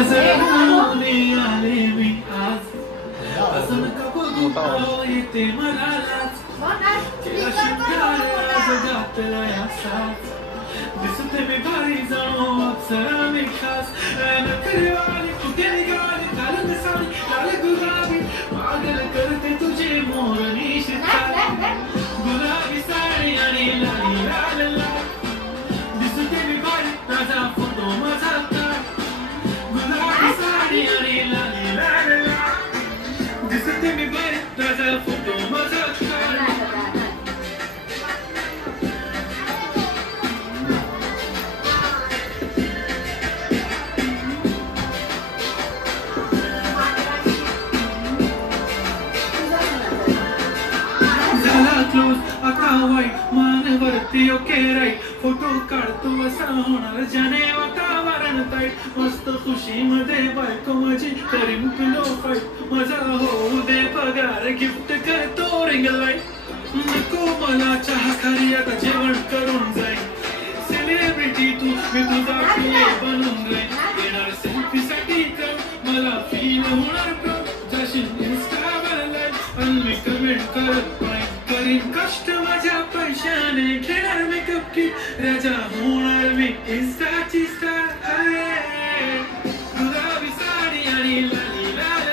नजराने आले मी आज असं नका बघू येते मला लाज केला शिंगार जगातला या साथ दिसते मी भारी जाणो अप्सरा मी खास नखरेवाली कुठे निघाली घालून साडी लाल गुलाबी पागल करते तुझे मोरनी शिरता गुलाबी साडी आणि लाली लाल लाल दिसते मी भारी माझा फोटो माझा गुलाबी साडी आणि लाली लाल लाल दिसते मी भारी माझा फोटो माझा मानवरती ओके राईट फोटो काढतो असा होणार ज्याने वातावरण ताईट मस्त खुशी मध्ये बायको माझी करीन पिलो फाईट माझा होऊ दे पगार गिफ्ट करतो रिंग लाईट नको मला चहा खारी आता जेवण करून जाईल सेलिब्रिटी तू मी तुझा पिले बनून जाईल येणार सेल्फी साठी कर मला फील होणार कर जाशील इंस्टावर लाईक आणि मी कमेंट करत करीन कष्ट माझ्या पैशाने घेणार मेकअप की राजा होणार मी इंस्टाची स्टार गुलाबी साडी आणि लाली लाल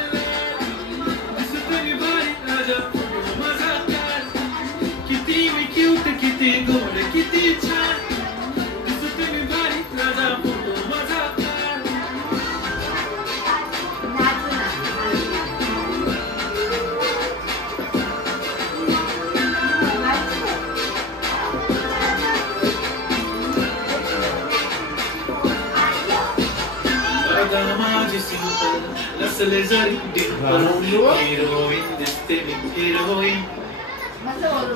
दिसते मी भारी राजा फोटो माझा किती मी क्यूट किती गोड किती छान दिसते मी भारी राजा फोटो माझा माझी सिंपल नसले जरी डिंपल हिरोईन दिसते मी हिरोईन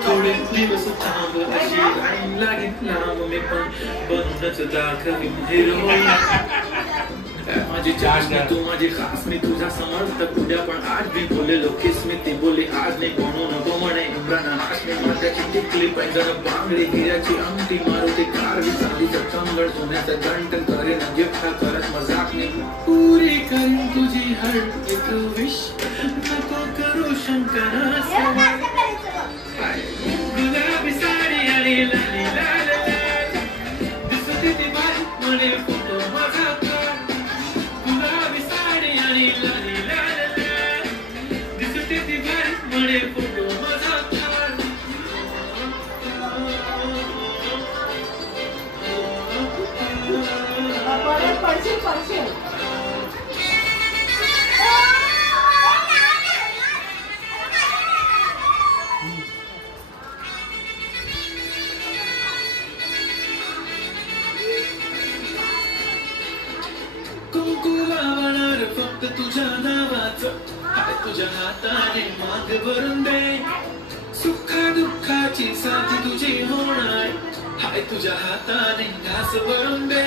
थोडे दिवस थांब अशी लाईन लागेल लांब मी पण बनूनच दाखवीन हिरोईन माझी चाच तू माझी खास मी तुझा समर्थक उद्या पण आज मी बोलेलो किस मी ती बोली आज नाही बनू नको म्हणे इम्रान हाशमी माझ्याची टिकली पैंजण बांगडी हिऱ्याची अंगठी मारुती कारवी चांदीचा चंगळ सोन्याचा घंटन करेन गिफ्ट करत मजाक मी पुरी करीन तुझी हर एक विश नको करू शंकर गुलाबी साडी आणि लाली लाल दिसते ती भारी म्हणे फोटो माझा बड़े फोटो मजा पड़छे कुंकू लावणार फक्त तुझ्या नावाचं हाय तुझ्या हाताने माग भरून दे सुखा दुःखाची साथ तुझी होणार हाय तुझ्या हाताने घास भरून दे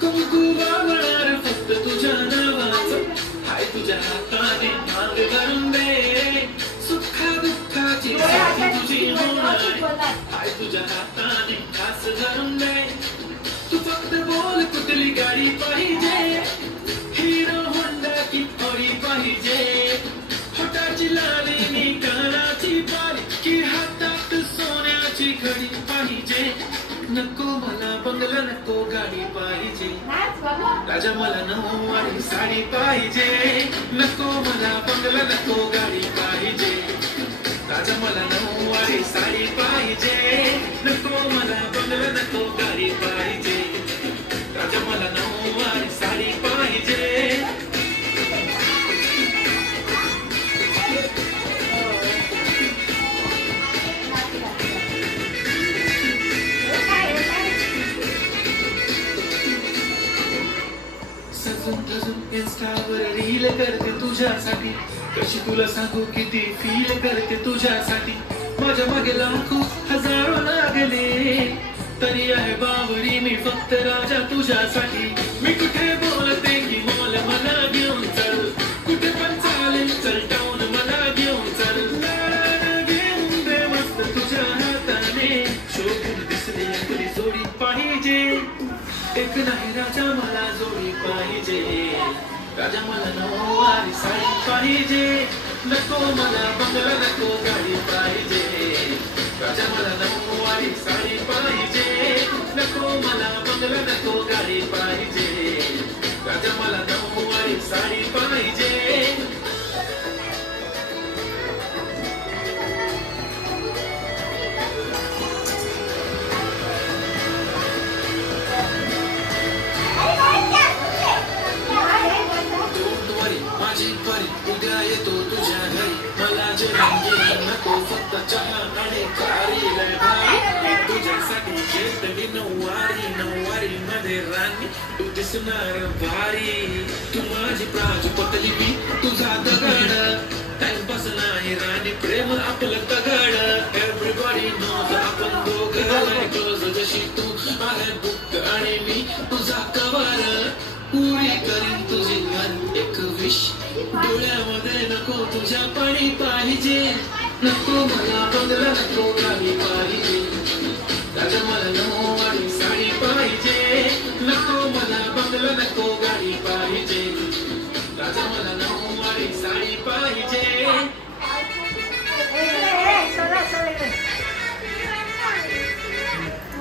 कुंकू लावणार फक्त तुझ्या नावाचं हाय तुझ्या हाताने माग भरून दे सुखा दुःखाची साथ तुझी होणार हाय तुझ्या हाताने घास भरून दे तू फक्त बोल कुठली गाडी पाहिजे हिरो होंडा की ऑडी पाहिजे होटाची लाली नी कानाची बाली की हातात सोन्याची घडी पाहिजे नको मला बंगला नको गाडी पाहिजे राजा मला नऊवारी साडी पाहिजे नको मला बंगला नको गाडी पाहिजे राजा मला नऊवारी साडी पाहिजे नको मला बंगला नको गाडी पाहिजे राजा मला नऊवारी साडी पाहिजे सजून धजून इंस्टावर रील करते तुझ्यासाठी कशी तुला सांगू किती फील करते तुझ्यासाठी माझ्या मागे लाखो हजारो लागले तरी आहे बावरी मी फक्त राजा तुझ्यासाठी मी कुठे बोलते की मोल मला घेऊन चल कुठे पण चालेल चल टाऊन मला घेऊन चल घेऊन दे मस्त तुझ्या हाताने शोभून दिसली आपली जोडी पाहिजे एक नाही राजा मला जोडी पाहिजे, राजा मला नऊवारी साडी पाहिजे, नको मला बंगला नको गाडी पाहिजे, राजा मला नऊवारी साडी पाहिजे, नको मला बंगला नको गाडी पाहिजे, राजा मला नऊवारी साडी पाहिजे. माझी परी उद्या येतो तुझ्या घरी, मला जे रंगीन नको फक्त चहा आणि खारी लय भारी, तुझ्यासाठी घेतली नऊवारी, नऊवारी मध्ये राणी तू दिसणार भारी, तू माझी प्राजपतली मी तुझा दगड, टाइमपास नाही राणी प्रेम आपलं तगड, एव्हरीबॉडी नोज आपण दोघं क्लोज, जशी तू आहे बुक आणि मी तुझा कवर, पुरी करीन तुझी मन एक विश, डोळ्यामध्ये नको तुझ्या पाणी पाहिजे, नको मला बंगला नको गाडी पाहिजे, राजा मला नऊवारी साडी पाहिजे, नको मला बंगला नको गाडी पाहिजे, राजा मला नऊवारी साडी पाहिजे.